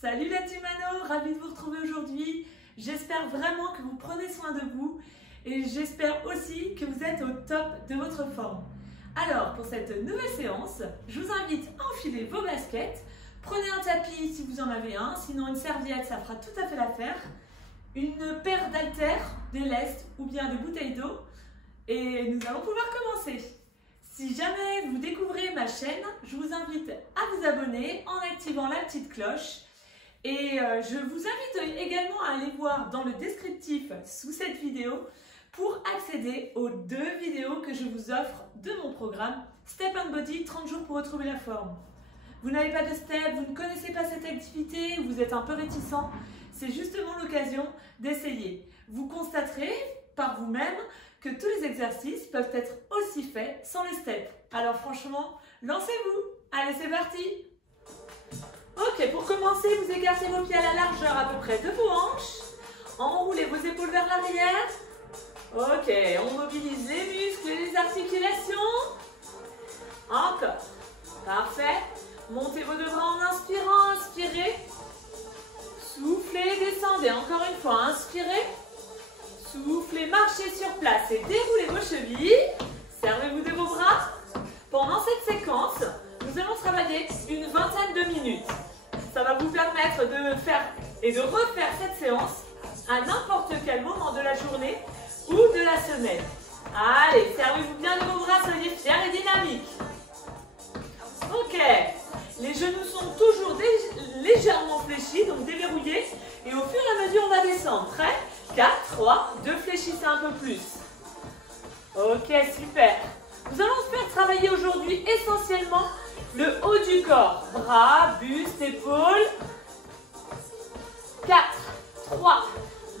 Salut la team Mano, ravie de vous retrouver aujourd'hui. J'espère vraiment que vous prenez soin de vous et j'espère aussi que vous êtes au top de votre forme. Alors pour cette nouvelle séance, je vous invite à enfiler vos baskets. Prenez un tapis si vous en avez un, sinon une serviette, ça fera tout à fait l'affaire. Une paire d'haltères, des lestes ou bien des bouteilles d'eau et nous allons pouvoir commencer. Si jamais vous découvrez ma chaîne, je vous invite à vous abonner en activant la petite cloche. Et je vous invite également à aller voir dans le descriptif sous cette vidéo pour accéder aux 2 vidéos que je vous offre de mon programme Step and Body 30 jours pour retrouver la forme. Vous n'avez pas de step, vous ne connaissez pas cette activité, vous êtes un peu réticent, c'est justement l'occasion d'essayer. Vous constaterez par vous-même que tous les exercices peuvent être aussi faits sans les steps. Alors franchement, lancez-vous! Allez, c'est parti! Ok, pour commencer, vous écartez vos pieds à la largeur à peu près de vos hanches. Enroulez vos épaules vers l'arrière. Ok, on mobilise les muscles et les articulations. Encore. Parfait. Montez vos 2 bras en inspirant, inspirez. Soufflez, descendez. Encore une fois, inspirez. Soufflez, marchez sur place et déroulez vos chevilles. Servez-vous de vos bras. Pendant cette séquence, nous allons travailler une vingtaine de minutes. Ça va vous permettre de faire et de refaire cette séance à n'importe quel moment de la journée ou de la semaine. Allez, servez-vous bien de vos bras, soyez fiers et dynamiques. Ok, les genoux sont toujours légèrement fléchis, donc déverrouillés. Et au fur et à mesure, on va descendre. Prêt? 4, 3, 2, fléchissez un peu plus. Ok, super. Nous allons faire travailler aujourd'hui essentiellement le haut du corps. Bras, buste, épaules. 4, 3,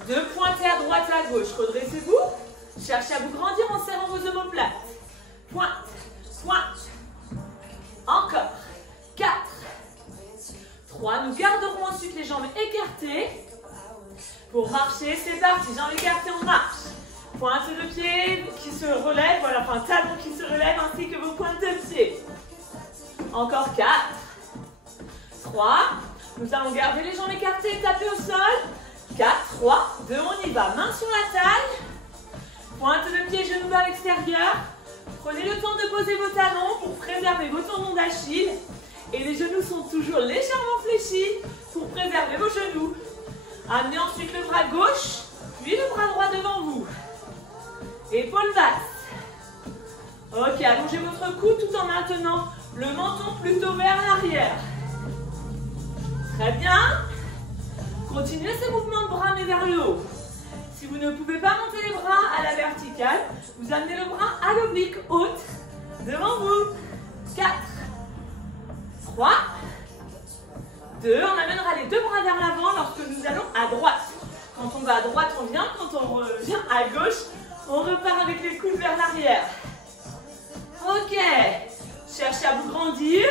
2, pointez à droite, à gauche. Redressez-vous. Cherchez à vous grandir en serrant vos omoplates. Pointe, pointe. Encore. 4, 3. Nous garderons ensuite les jambes écartées. Pour marcher, c'est parti. Jambes écartées, on marche. Pointe de pied qui se relève, voilà, enfin talon qui se relève ainsi que vos pointes de pied. Encore 4, 3, nous allons garder les jambes écartées et taper au sol. 4, 3, 2, on y va. Main sur la taille, pointe de pied, genoux vers l'extérieur. Prenez le temps de poser vos talons pour préserver vos tendons d'Achille. Et les genoux sont toujours légèrement fléchis pour préserver vos genoux. Amenez ensuite le bras gauche, puis le bras droit devant vous. Épaules basses. Ok, allongez votre cou tout en maintenant le menton plutôt vers l'arrière. Très bien. Continuez ces mouvements de bras mais vers le haut. Si vous ne pouvez pas monter les bras à la verticale, vous amenez le bras à l'oblique haute devant vous. 4, 3, 2. On amènera les 2 bras vers l'avant lorsque nous allons à droite. Quand on va à droite, on vient. Quand on revient à gauche, on repart avec les coudes vers l'arrière. Ok. Cherchez à vous grandir.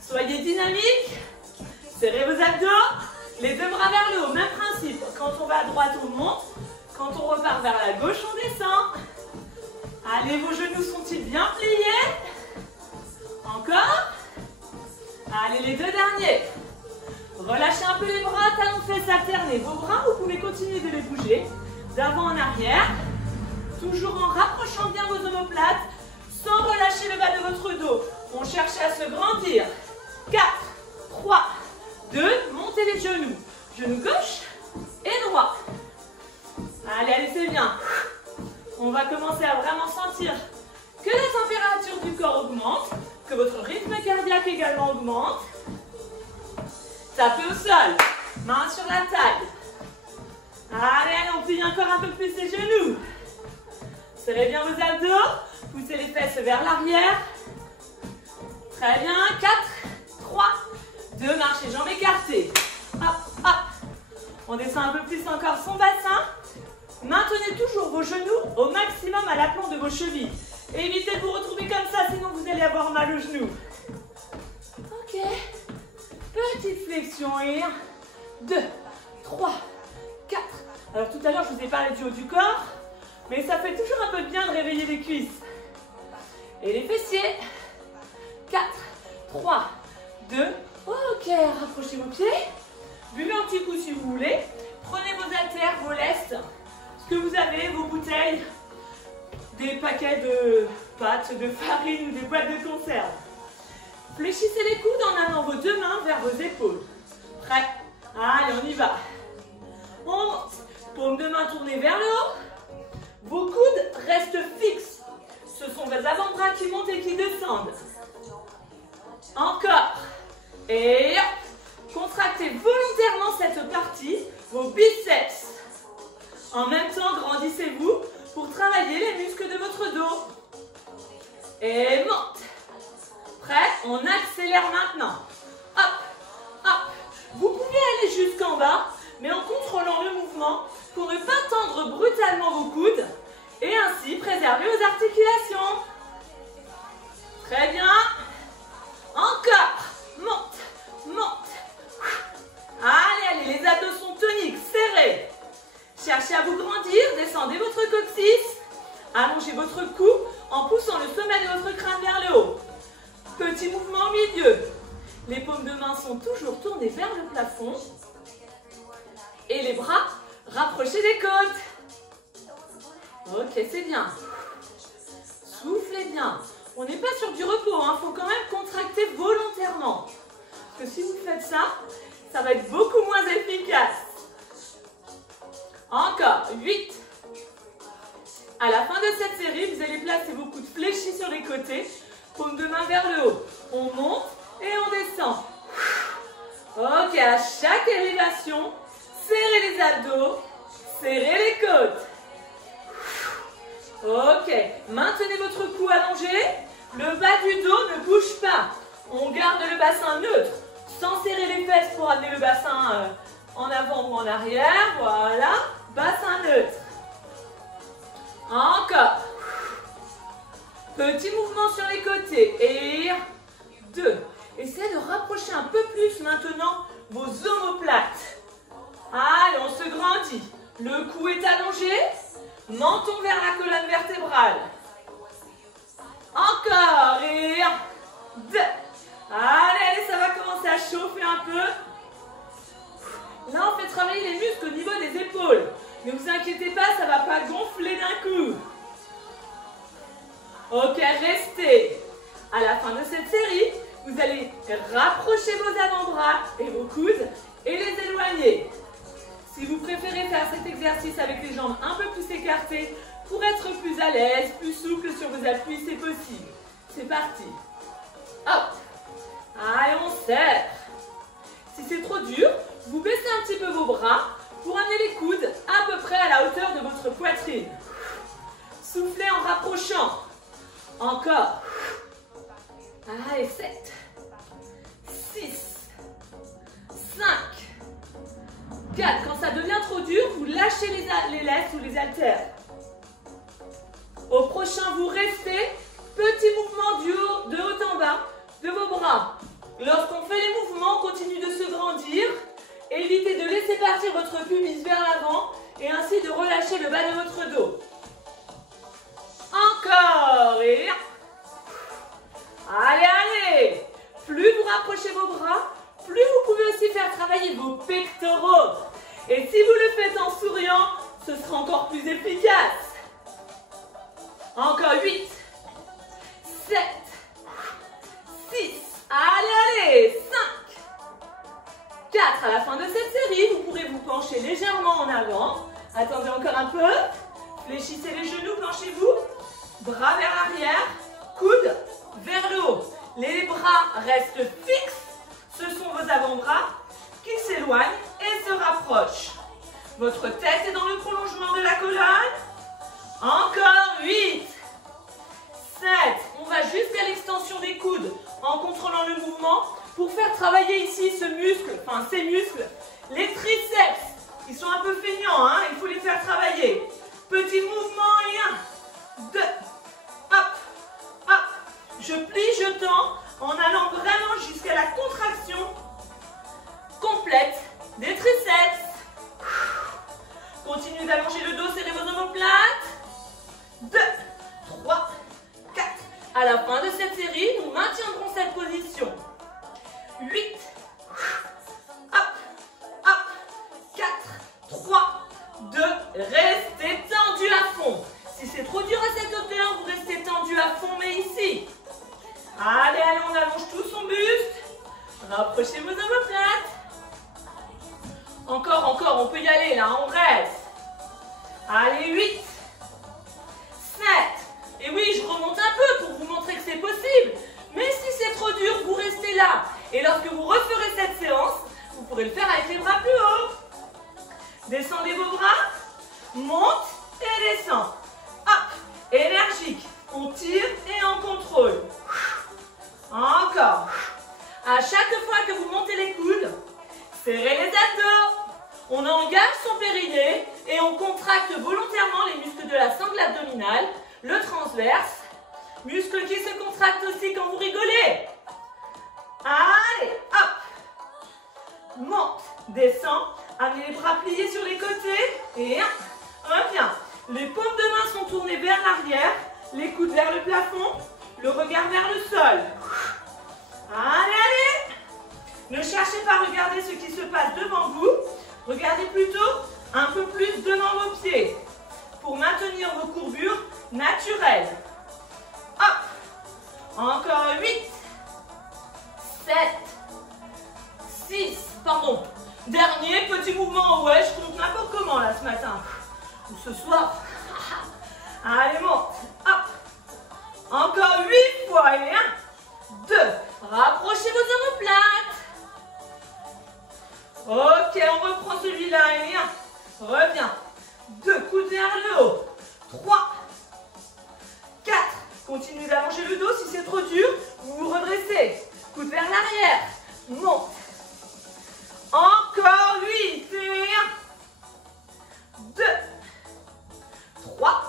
Soyez dynamique. Serrez vos abdos. Les 2 bras vers le haut. Même principe. Quand on va à droite, on monte. Quand on repart vers la gauche, on descend. Allez, vos genoux sont-ils bien pliés? Encore. Allez, les 2 derniers. Relâchez un peu les bras, talons fesses alternés. Vos bras, vous pouvez continuer de les bouger d'avant en arrière. Toujours en rapprochant bien vos omoplates, sans relâcher le bas de votre dos. On cherche à se grandir. 4, 3, 2, montez les genoux. Genou gauche et droit. Allez, allez, c'est bien. On va commencer à vraiment sentir que la température du corps augmente, que votre rythme cardiaque également augmente. Tapez au sol, main sur la taille. Allez, allez, on plie encore un peu plus les genoux. Serrez bien vos abdos, poussez les fesses vers l'arrière. Très bien, 4, 3, 2, marchez, jambes écartées. Hop, hop. On descend un peu plus encore son bassin. Maintenez toujours vos genoux au maximum à l'aplomb de vos chevilles. Évitez de vous retrouver comme ça, sinon vous allez avoir mal aux genoux. Ok. Petite flexion et 1, 2, 3, 4. Alors tout à l'heure, je vous ai parlé du haut du corps, mais ça fait toujours un peu de bien de réveiller les cuisses. Et les fessiers. 4, 3, 2, Ok, rapprochez vos pieds. Buvez un petit coup si vous voulez. Prenez vos haltères, vos lestes, ce que vous avez, vos bouteilles, des paquets de pâtes, de farine ou des boîtes de conserve. Fléchissez les coudes en amenant vos deux mains vers vos épaules. Prêt? Allez, on y va. On monte. Paume de main tournée vers le haut. Vos coudes restent fixes. Ce sont vos avant-bras qui montent et qui descendent. Encore. Et hop. Contractez volontairement cette partie, vos biceps. En même temps, grandissez-vous pour travailler les muscles de votre dos. Et monte. Prêt? On accélère maintenant. Hop, hop. Vous pouvez aller jusqu'en bas, mais en contrôlant le mouvement pour ne pas tendre brutalement vos coudes et ainsi préserver vos articulations. Très bien. Encore. Monte, monte. Allez, allez, les abdos sont toniques, serrés. Cherchez à vous grandir, descendez votre coccyx. Allongez votre cou en poussant le sommet de votre crâne vers le haut. Petit mouvement au milieu. Les paumes de main sont toujours tournées vers le plafond. Et les bras rapprochés des côtes. Ok, c'est bien. Soufflez bien. On n'est pas sur du repos, il faut quand même contracter volontairement. Parce que si vous faites ça, ça va être beaucoup moins efficace. Encore, 8. À la fin de cette série, vous allez placer vos coudes fléchis sur les côtés, paume de main vers le haut. On monte et on descend. Ok, à chaque élévation, serrez les abdos, serrez les côtes. Ok, maintenez votre cou allongé, le bas du dos ne bouge pas. On garde le bassin neutre, sans serrer les fesses pour amener le bassin en avant ou en arrière. Voilà, bassin neutre. Encore. Petit mouvement sur les côtés. Et 2. Essayez de rapprocher un peu plus maintenant vos omoplates. Allez, on se grandit. Le cou est allongé. Menton vers la colonne vertébrale. Encore. Et 2. Allez, allez, ça va commencer à chauffer un peu. Là, on fait travailler les muscles au niveau des épaules. Ne vous inquiétez pas, ça ne va pas gonfler d'un coup. Ok, restez. À la fin de cette série, vous allez rapprocher vos avant-bras et vos coudes et les éloigner. Si vous préférez faire cet exercice avec les jambes un peu plus écartées pour être plus à l'aise, plus souple sur vos appuis, c'est possible. C'est parti. Hop. Allez, on serre. Si c'est trop dur, vous baissez un petit peu vos bras pour amener les coudes à peu près à la hauteur de votre poitrine. Soufflez en rapprochant. Encore. Allez, 7, 6, 5, 4. Quand ça devient trop dur, vous lâchez les lestes ou les haltères. Au prochain, vous restez. Petit mouvement de haut en bas de vos bras. Lorsqu'on fait les mouvements, on continue de se grandir. Évitez de laisser partir votre pubis vers l'avant et ainsi de relâcher le bas de votre dos. Encore. Et allez, allez. Plus vous rapprochez vos bras, plus vous pouvez aussi faire travailler vos pectoraux. Et si vous le faites en souriant, ce sera encore plus efficace. Encore 8, 7, 6, allez, allez, 5, 4. À la fin de cette série, vous pourrez vous pencher légèrement en avant. Attendez encore un peu. Fléchissez les genoux, penchez-vous. Bras vers l'arrière, coudes vers le haut. Les bras restent fixes. Ce sont vos avant-bras qui s'éloignent et se rapprochent. Votre tête est dans le prolongement de la colonne. Encore 8, 7. On va jusqu'à l'extension des coudes en contrôlant le mouvement pour faire travailler ici ce muscle, enfin ces muscles, les triceps. Ils sont un peu feignants, hein, il faut les faire travailler. Petit mouvement et 1, 2, hop, hop. Je plie, je tends en allant vraiment jusqu'à la contraction complète des triceps. Continuez d'allonger le dos, serrez vos omoplates. 2, 3, 4. À la fin de cette série, nous maintiendrons cette position. 8, allonge tout son buste. Rapprochez vos omoplates. Encore, encore, on peut y aller là, on reste. Allez, 8, 7. Et oui, je remonte un peu pour vous montrer que c'est possible. Mais si c'est trop dur, vous restez là. Et lorsque vous referez cette séance, vous pourrez le faire avec les bras plus haut. Descendez vos bras, monte et descend. Hop, énergique. On tire et on contrôle. Encore. À chaque fois que vous montez les coudes, serrez les abdos. On engage son périnée et on contracte volontairement les muscles de la sangle abdominale, le transverse, muscles qui se contractent aussi quand vous rigolez. Allez, hop. Monte, descend, amenez les bras pliés sur les côtés et reviens. Les paumes de main sont tournées vers l'arrière, les coudes vers le plafond, le regard vers le sol. Allez, allez. Ne cherchez pas à regarder ce qui se passe devant vous. Regardez plutôt un peu plus devant vos pieds pour maintenir vos courbures naturelles. Hop. Encore 8, 7, 6, pardon. Dernier petit mouvement. Ouais, je compte n'importe comment là ce matin. Ou ce soir. Allez, monte. Hop. Encore 8 fois. Et 1, 2. Rapprochez vos omoplates. Ok, on reprend celui-là. Et 1. Reviens. 2. Coude vers le haut. 3. 4. Continuez d'allonger le dos. Si c'est trop dur, vous vous redressez. Coude vers l'arrière. Monte. Encore 8. Et 1. 2. 3.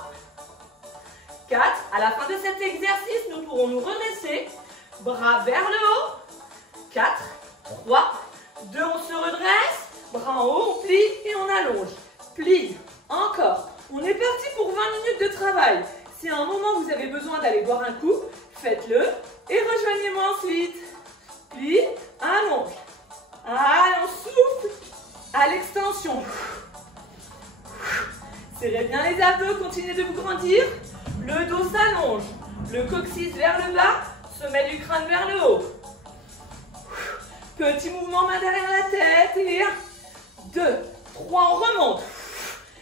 4. À la fin de cet exercice, nous pourrons nous redresser. Bras vers le haut. 4. 3. 2. On se redresse. Bras en haut, on plie et on allonge. Plie. Encore. On est parti pour 20 minutes de travail. Si à un moment vous avez besoin d'aller boire un coup, faites-le et rejoignez-moi ensuite. Plie, allonge. Allez, on souffle à l'extension. Serrez bien les abdos, continuez de vous grandir. Le dos s'allonge. Le coccyx vers le bas, sommet du crâne vers le haut. Petit mouvement main derrière la tête. Et 1, 2, 3, on remonte.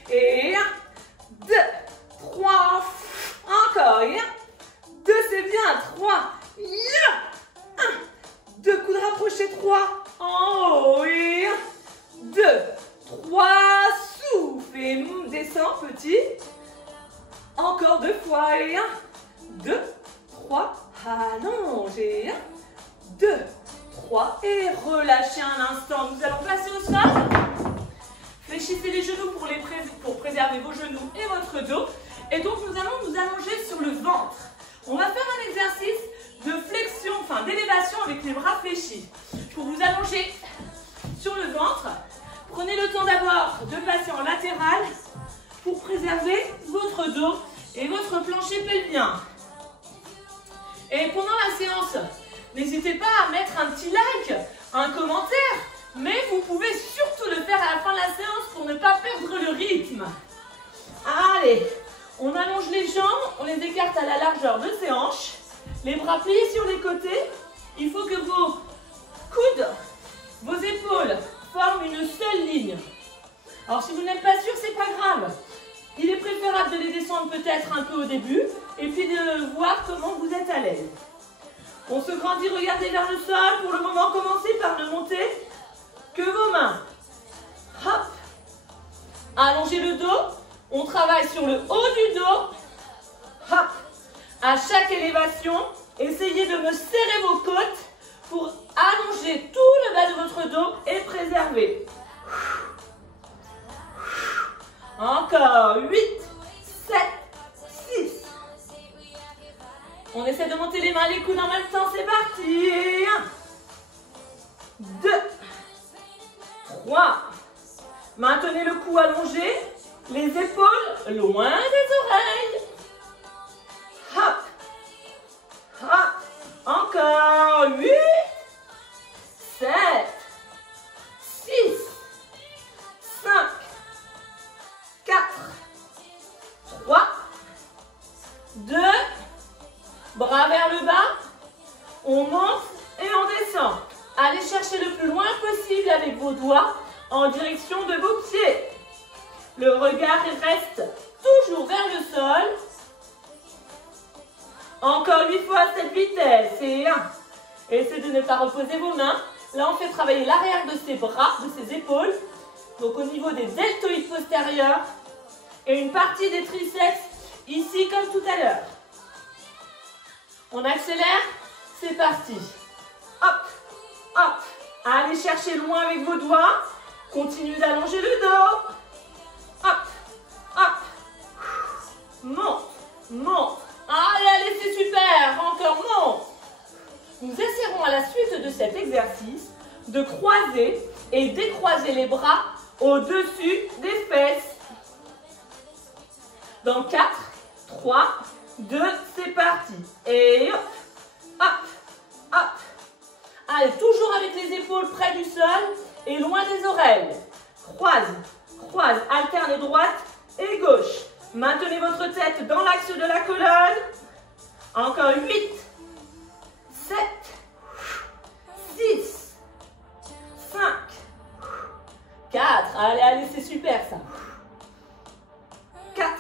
Et 1, 2, 3, encore. Et 1, 2, c'est bien. 3, 1, 2, coudes rapprochés. 3, en haut. Et 1, 2, 3, souffle. Et descend, petit. Encore 2 fois. Et 1, 2, 3, allonge. Et 1, 2, 3. Et relâchez un instant. Nous allons passer au sol. Fléchissez les genoux pour préserver vos genoux et votre dos. Et donc, nous allons nous allonger sur le ventre. On va faire un exercice de flexion, enfin d'élévation avec les bras fléchis. Pour vous allonger sur le ventre, prenez le temps d'abord de passer en latéral pour préserver votre dos et votre plancher pelvien. Et pendant la séance, n'hésitez pas à mettre un petit like, un commentaire, mais vous pouvez surtout le faire à la fin de la séance pour ne pas perdre le rythme. Allez, on allonge les jambes, on les écarte à la largeur de ses hanches, les bras pliés sur les côtés. Il faut que vos coudes, vos épaules forment une seule ligne. Alors si vous n'êtes pas sûr, c'est pas grave. Il est préférable de les descendre peut-être un peu au début et puis de voir comment vous êtes à l'aise. On se grandit, regardez vers le sol. Pour le moment, commencez par ne monter que vos mains. Hop. Allongez le dos. On travaille sur le haut du dos. Hop. À chaque élévation, essayez de me serrer vos côtes pour allonger tout le bas de votre dos et préserver. Encore 8, 7, 6. On essaie de monter les mains, les coudes en même temps, c'est parti. 1, 2, 3. Maintenez le cou allongé, les épaules loin des oreilles. Hop, hop. Encore 8, 7, 6, 5, 4, 3, 2, bras vers le bas, on monte descend. Allez chercher le plus loin possible avec vos doigts en direction de vos pieds. Le regard reste toujours vers le sol. Encore 8 fois à cette vitesse. Et 1. Essayez de ne pas reposer vos mains. Là, on fait travailler l'arrière de ses bras, de ses épaules. Donc, au niveau des deltoïdes postérieurs. Et une partie des triceps, ici, comme tout à l'heure. On accélère. C'est parti. Hop, hop. Allez chercher loin avec vos doigts. Continuez d'allonger le dos. Hop, hop. Monte, monte. Allez, allez, c'est super. Encore, monte. Nous essaierons à la suite de cet exercice de croiser et décroiser les bras au-dessus des fesses. Dans 4, 3, 2, c'est parti. Et hop, hop, hop. Allez, toujours avec les épaules près du sol et loin des oreilles. Croise, croise, alternez droite et gauche. Maintenez votre tête dans l'axe de la colonne. Encore 8, 7, 6, 5, 4. Allez, allez, c'est super ça. 4,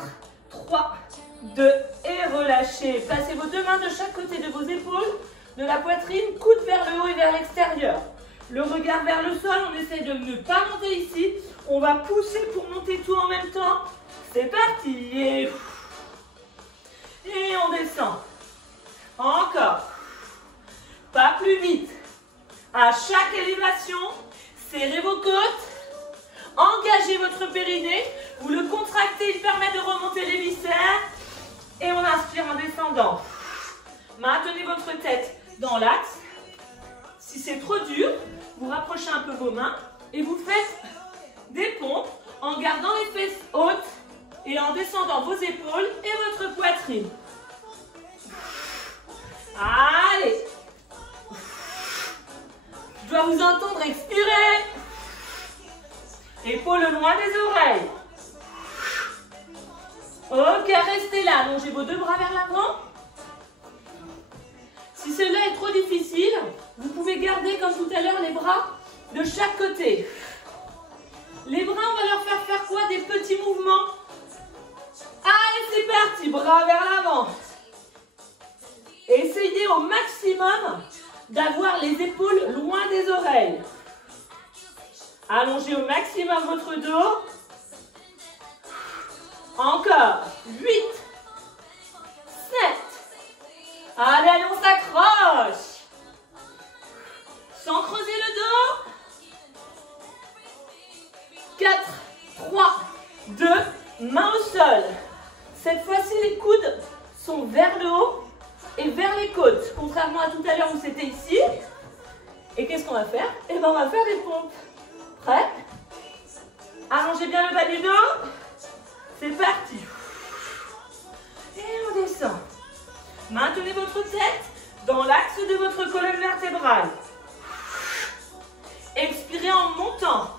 3, 2 et relâchez. Placez vos deux mains de chaque côté de vos épaules, de la poitrine, coude vers le haut et vers l'extérieur. Le regard vers le sol, on essaie de ne pas monter ici. On va pousser pour monter tout en même temps. C'est parti. Et on descend. Encore. Pas plus vite. À chaque élévation, serrez vos côtes. Engagez votre périnée. Vous le contractez, il permet de remonter les viscères. Et on inspire en descendant. Maintenez votre tête dans l'axe. Si c'est trop dur, vous rapprochez un peu vos mains et vous faites des pompes en gardant les fesses hautes et en descendant vos épaules et votre poitrine. Allez. Je dois vous entendre expirer. Épaules loin des oreilles. Ok, restez là. Allongez vos deux bras vers l'avant. Si cela est trop difficile, vous pouvez garder comme tout à l'heure les bras de chaque côté. Les bras, on va leur faire quoi? Des petits mouvements. Allez, c'est parti. Bras vers l'avant. Essayez au maximum d'avoir les épaules loin des oreilles. Allongez au maximum votre dos. Encore. 8, 7. Allez, allez, on s'accroche. Sans creuser le dos. 4, 3, 2, main au sol. Cette fois-ci, les coudes sont vers le haut et vers les côtes. Contrairement à tout à l'heure où c'était ici. Et qu'est-ce qu'on va faire? Eh bien, on va faire des pompes. Prêt? Allongez bien le bas du dos. C'est parti. Et on descend. Maintenez votre tête dans l'axe de votre colonne vertébrale. Expirez en montant.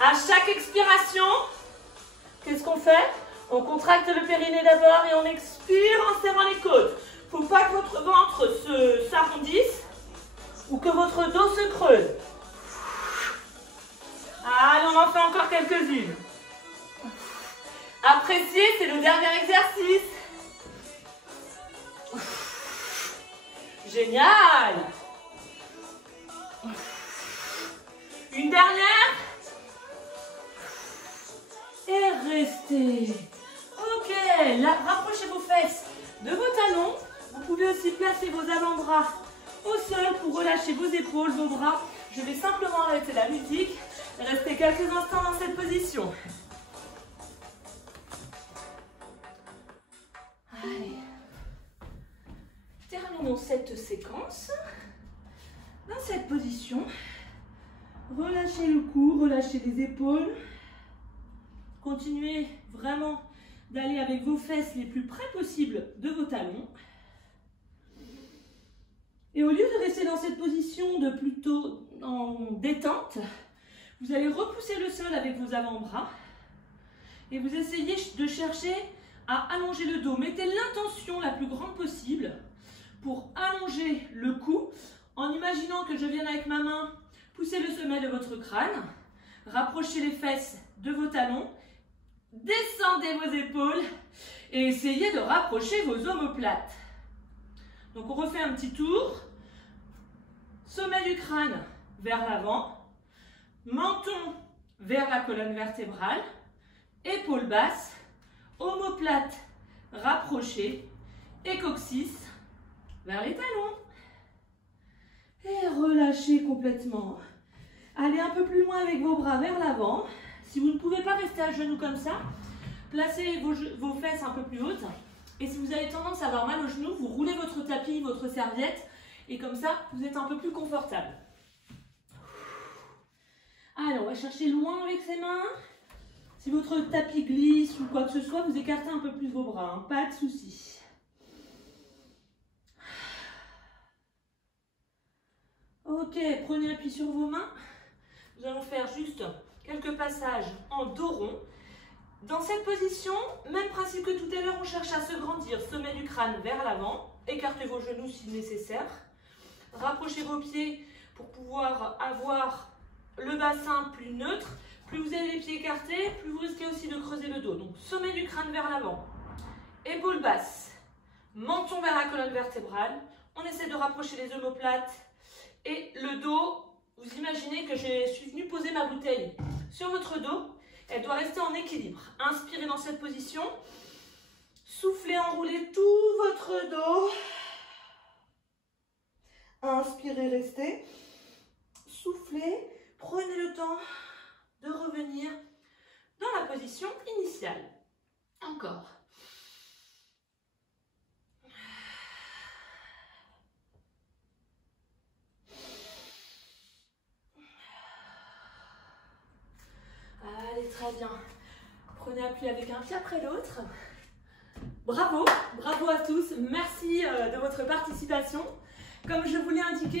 À chaque expiration, qu'est-ce qu'on fait? On contracte le périnée d'abord et on expire en serrant les côtes. Il ne faut pas que votre ventre s'arrondisse ou que votre dos se creuse. Allez, on en fait encore quelques-unes. Appréciez, c'est le dernier exercice. Génial. Une dernière. Et restez. Ok, là, rapprochez vos fesses de vos talons. Vous pouvez aussi placer vos avant-bras au sol pour relâcher vos épaules, vos bras. Je vais simplement arrêter la musique et rester quelques instants dans cette position. Allez. Terminons cette séquence dans cette position. Relâchez le cou, relâchez les épaules. Continuez vraiment d'aller avec vos fesses les plus près possible de vos talons. Et au lieu de rester dans cette position de plutôt en détente, vous allez repousser le sol avec vos avant-bras et vous essayez de chercher à allonger le dos. Mettez l'intention la plus grande possible pour allonger le cou en imaginant que je vienne avec ma main pousser le sommet de votre crâne, rapprochez les fesses de vos talons, descendez vos épaules et essayez de rapprocher vos omoplates. Donc on refait un petit tour, sommet du crâne vers l'avant, menton vers la colonne vertébrale, épaules basses, omoplate rapprochée et coccyx vers les talons. Et relâchez complètement. Allez un peu plus loin avec vos bras vers l'avant. Si vous ne pouvez pas rester à genoux comme ça, placez vos fesses un peu plus hautes. Et si vous avez tendance à avoir mal aux genoux, vous roulez votre tapis, votre serviette. Et comme ça, vous êtes un peu plus confortable. Allez, on va chercher loin avec ses mains. Si votre tapis glisse ou quoi que ce soit, vous écartez un peu plus vos bras, hein, pas de souci. Ok, prenez appui sur vos mains. Nous allons faire juste quelques passages en dos rond. Dans cette position, même principe que tout à l'heure, on cherche à se grandir. Sommet du crâne vers l'avant. Écartez vos genoux si nécessaire. Rapprochez vos pieds pour pouvoir avoir le bassin plus neutre. Plus vous avez les pieds écartés, plus vous risquez aussi de creuser le dos. Donc, sommet du crâne vers l'avant. Épaules basses. Menton vers la colonne vertébrale. On essaie de rapprocher les omoplates. Et le dos, vous imaginez que je suis venue poser ma bouteille sur votre dos. Elle doit rester en équilibre. Inspirez dans cette position. Soufflez, enroulez tout votre dos. Inspirez, restez. Soufflez. Prenez le temps de revenir dans la position initiale. Encore. Allez, très bien. Prenez appui avec un pied après l'autre. Bravo, bravo à tous. Merci de votre participation. Comme je vous l'ai indiqué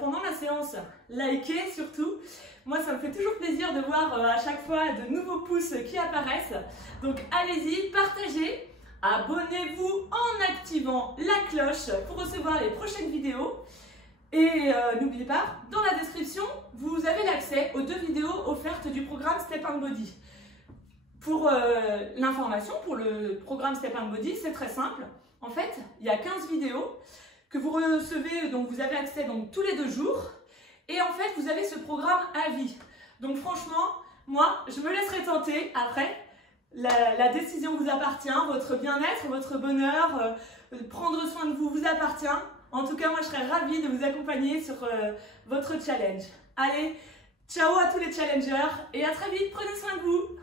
pendant la séance, likez surtout. Moi, ça me fait toujours plaisir de voir à chaque fois de nouveaux pouces qui apparaissent. Donc, allez-y, partagez. Abonnez-vous en activant la cloche pour recevoir les prochaines vidéos. Et n'oubliez pas, dans la description, vous avez l'accès aux 2 vidéos offertes du programme Step and Body. Pour l'information, pour le programme Step and Body, c'est très simple. En fait, il y a 15 vidéos que vous recevez, donc vous avez accès donc, tous les 2 jours. Et en fait, vous avez ce programme à vie. Donc franchement, moi, je me laisserai tenter après. La décision vous appartient, votre bien-être, votre bonheur, prendre soin de vous vous appartient. En tout cas, moi, je serais ravie de vous accompagner sur votre challenge. Allez, ciao à tous les challengers et à très vite. Prenez soin de vous.